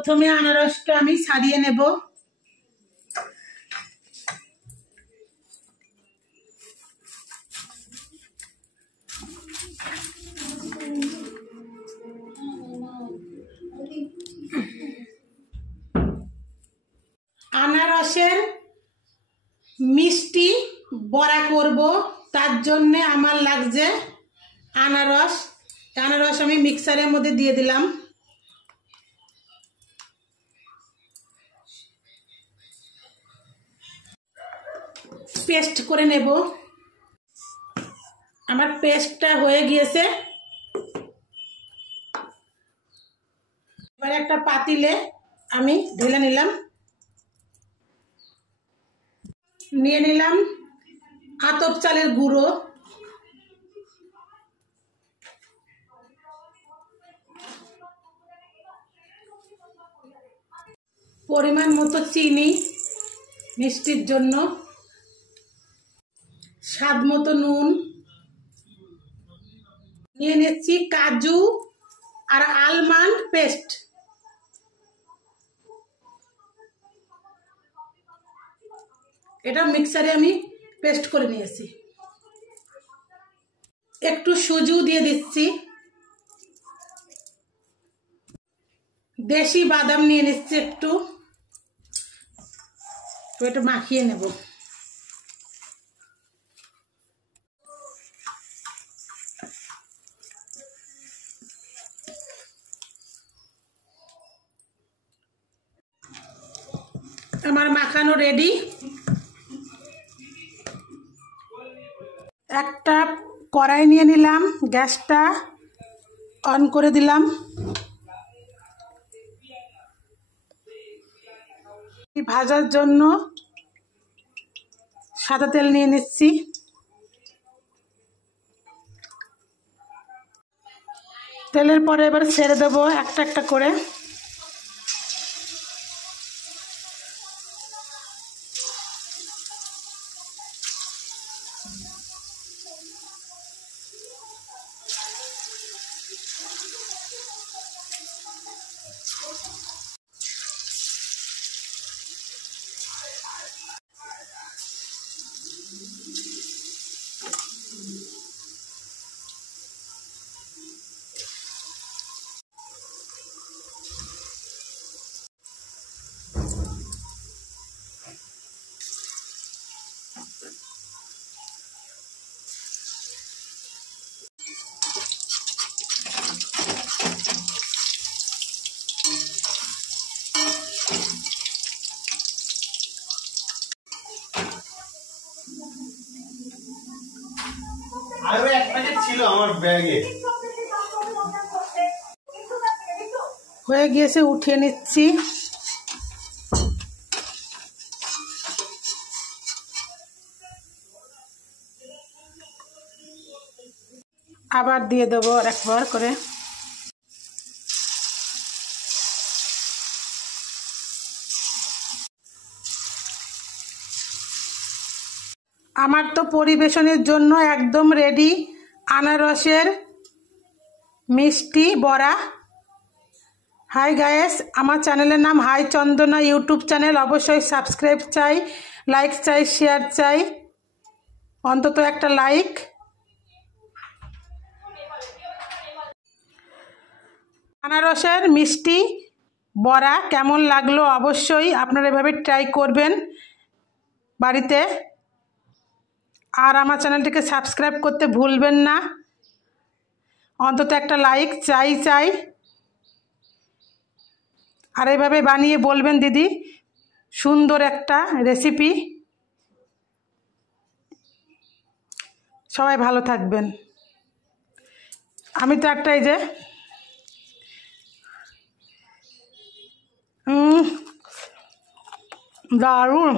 প্রথমে আনারসটা আমি ছাড়িয়ে নেব। আনারসের মিষ্টি বড়া করব, তার জন্য আমার লাগছে আনারস। আনারস আমি মিক্সারের মধ্যে দিয়ে দিলাম। পেস্ট করে নেব। আমার পেস্টটা হয়ে গিয়েছে। এবার একটা পাতিলে আমি ঢেলে নিলাম। নিয়ে নিলাম আতপ চালের গুঁড়ো, পরিমাণ মতো চিনি মিষ্টির জন্য, স্বাদ মতো নুন, নিয়ে নিচ্ছি কাজু আর আলমন্ড পেস্ট। এটা মিক্সারে আমি পেস্ট করে নিয়েছি। একটু সুজি দিয়ে দিচ্ছি। দেশি বাদাম নিয়ে নিচ্ছি একটু, তো এটা মাখিয়ে নেব। আমার মাখানো রেডি। একটা কড়াই নিয়ে নিলাম, গ্যাসটা অন করে দিলাম। ভাজার জন্য সাদা তেল নিয়ে নিচ্ছি। তেলের পরে এবার ছেড়ে দেবো একটা একটা করে। আরো এক প্যাকেট ছিল আমার ব্যাগে। হয়ে গিয়েছে, উঠিয়ে নিচ্ছি। আবার দিয়ে দেবো একবার করে। আমার তো পরিবেশনের জন্য একদম রেডি আনারসের মিষ্টি বড়া। হাই গায়েস, আমার চ্যানেলের নাম হাই চন্দনা ইউটিউব চ্যানেল। অবশ্যই সাবস্ক্রাইব চাই, লাইক চাই, শেয়ার চাই, অন্তত একটা লাইক। আনারসের মিষ্টি বড়া কেমন লাগলো অবশ্যই আপনারা এভাবে ট্রাই করবেন বাড়িতে। আর আমার চ্যানেলটিকে সাবস্ক্রাইব করতে ভুলবেন না, অন্তত একটা লাইক চাই। আর এইভাবে বানিয়ে বলবেন দিদি সুন্দর একটা রেসিপি। সবাই ভালো থাকবেন। আমি তো একটা এই যে দারুণ।